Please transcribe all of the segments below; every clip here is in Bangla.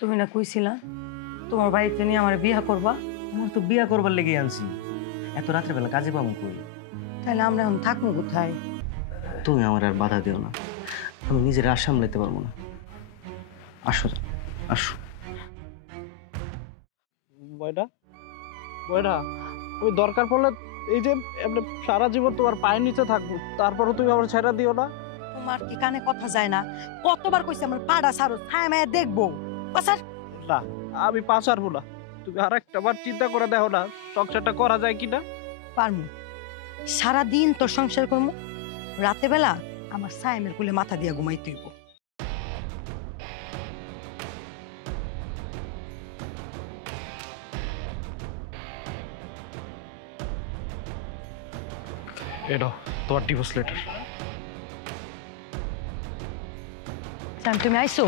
তুমি না কইছিলা তোমার বাড়িতে নিয়ে আমার বিয়া করবা? আমার তো বিয়া করবার লেগে আনছি, এত রাত্রেবেলা কাজে পাবো কই? তাহলে আমরা এখন থাকবো কোথায়? তুমি আমার আর বাধা দিও না, আমি নিজের আর সামলাইতে পারবো না। আসো আসো। বয়টা বয়টা ওই দরকার পড়লে এই যে এমনি সারা জীবন তোমার পায়ের নিচে থাকবো, তারপরে তুমি আমার ছেড়ে দিও না। তোমার কি কানে কথা যায় না? কতবার কইছি আমার পাড়া সারো ছায়া মায়া দেখবো। পাসার না, আমি পাশ হারবো না। তুমি আর একটা বার চিন্তা করে দেখো না সংসারটা করা যায় কিনা। পারমু, সারাদিন তোর সংসার করবো, রাতে বেলা আমার সায়েমের কুলে মাথা দিয়া ঘুমাই তুইব। এটা তোমার ডিভোর্স লেটার। তুমি আইসো?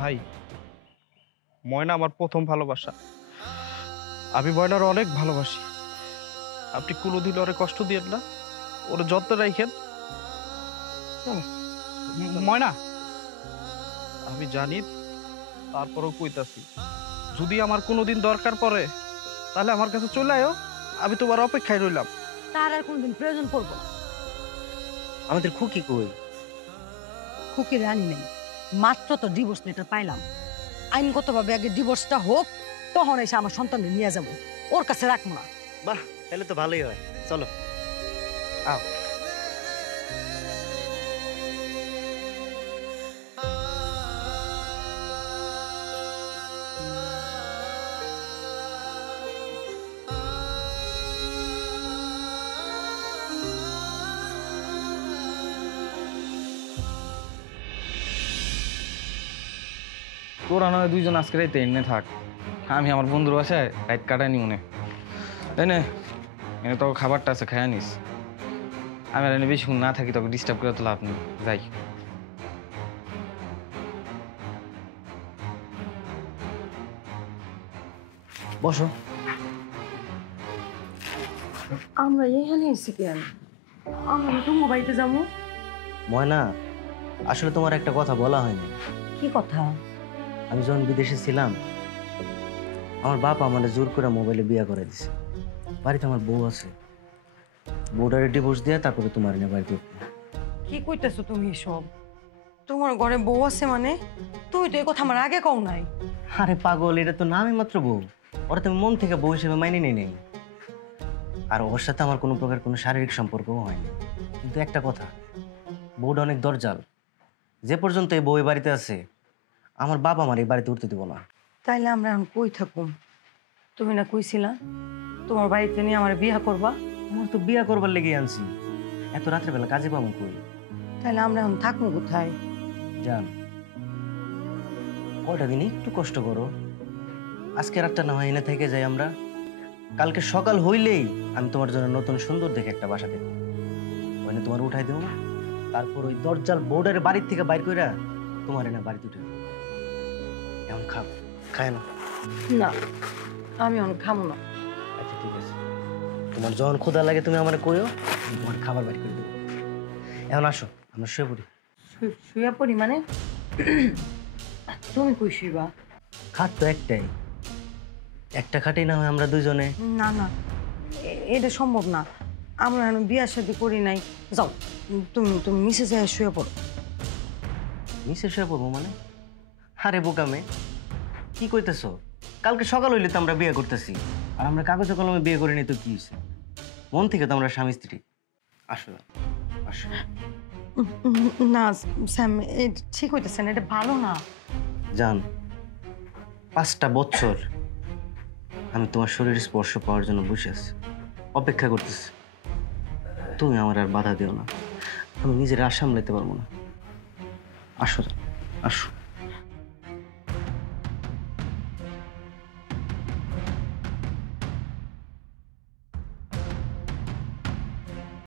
ভাই, ময়না আমার প্রথম ভালোবাসা। আমি ময়নার অনেক ভালোবাসি। আপনি কোনোদিন ওরে কষ্ট দিয়েন না, ওর যত্ন রাখেন। ময়না, আমি জানি, তারপরও কইতাছি, যদি আমার কোনোদিন দরকার পড়ে তাহলে আমার কাছে চলে আয়ো, আমি তোমার অপেক্ষায় রইলাম। তার আর কোনদিন প্রয়োজন পড়বো না। আমাদের খুকি কই? খুকির রানি নেই, মাত্র তো ডিভোর্স লেটার পাইলাম। আইনগতভাবে আগে ডিভোর্সটা হোক, তখন এসে আমার সন্তানকে নিয়ে যাব, ওর কাছে রাখবো না। বাহ, তাহলে তো ভালোই হয়, চলো আও। তোরা নয় দুইজন আজকে রাইতে এনে থাক, আমি আমার বন্ধুর বাসায় রাইত কাটাইনি মনে। এনে এনে তোকে খাবারটা আছে, খাইয়া নিস। আমি আর এনে বেশিক্ষণ না থাকি, তোকে ডিস্টার্ব করে তো লাভ নেই, যাই। বসো। আমরা এইখানে এসেছি কেন? আমরা তুমি বাড়িতে যাবো। ময়না, আসলে তোমার একটা কথা বলা হয়নি। কি কথা? আমি যখন বিদেশে ছিলাম, আমার বাপ আমাদের জোর করে মোবাইলে বিয়ে করে দিছে। বাড়িতে আমার বউ আছে, বউটারে ডিভোর্স দিয়ে তারপরে তোমার এনে বাড়িতে উঠবো। কি কইতেছো তুমি সব? তোমার ঘরে বউ আছে মানে? তুই তো এই কথা আমার আগে কও নাই। আরে পাগল, এটা তো নামই মাত্র বউ, ওরা তুমি মন থেকে বউ হিসেবে মাইনে নিয়ে নেই। আর ওর সাথে আমার কোনো প্রকার কোনো শারীরিক সম্পর্কও হয়নি। কিন্তু একটা কথা, বউটা অনেক দরজাল। যে পর্যন্ত এই বউ এই বাড়িতে আছে, আমার বাবা আমার এই বাড়িতে উঠতে দেবো না। তাইলে আমরা এখন কই থাকুম? তুমি না কইছিলা তোমার বাড়িতে নিয়ে আমার বিয়া করবা? আমার তো বিয়া করবার লেগে আনছি, এত রাত্রেবেলা কাজে পাবো কই? তাইলে আমরা এখন থাকবো কোথায়? জান, কয়টা দিন একটু কষ্ট করো। আজকে রাতটা না হয় এনে থেকে যাই আমরা। কালকে সকাল হইলেই আমি তোমার জন্য নতুন সুন্দর দেখে একটা বাসা দেবো, ওখানে তোমার উঠাই দেবো। তারপর ওই দরজাল বোর্ডের বাড়ির থেকে বাইর কইরা তোমার এনে বাড়িতে উঠে দেবো। এখন খায় না? না, আমি এখন খাবো না। আচ্ছা ঠিক আছে, তোমার যখন ক্ষুধা লাগে তুমি আমার কইও, আমি তোমার খাবার বাড়ি করে দেবো। এখন আসো, আমরা শুয়ে পড়ি। শুয়ে পড়ি মানে? তুমি কই শুইবা? খাট তো একটাই, একটা খাটেই না হয় আমরা দুজনে। না না, এটা সম্ভব না। আমরা এখন বিয়ার সাথে করি নাই। যাও, তুমি তুমি নিচে যায় শুয়ে পড়ো। নিচে শুয়ে পড়বো মানে? আরে বোকামে, কি কইতেছো? কালকে সকাল হইলে তো আমরা বিয়ে করতেছি, আর আমরা কাগজে কলমে বিয়ে করিনি তো কি হয়েছে? মন থেকে তো আমরা স্বামী স্ত্রী। আসো আসো। না স্যাম, ঠিক হইতেছে না, এটা ভালো না। জান, 5টা বছর আমি তোমার শরীর স্পর্শ পাওয়ার জন্য বসে আছি, অপেক্ষা করতেছি। তুমি আমার আর বাধা দিও না, আমি নিজের আর সামলাইতে পারবো না। আসো আসো।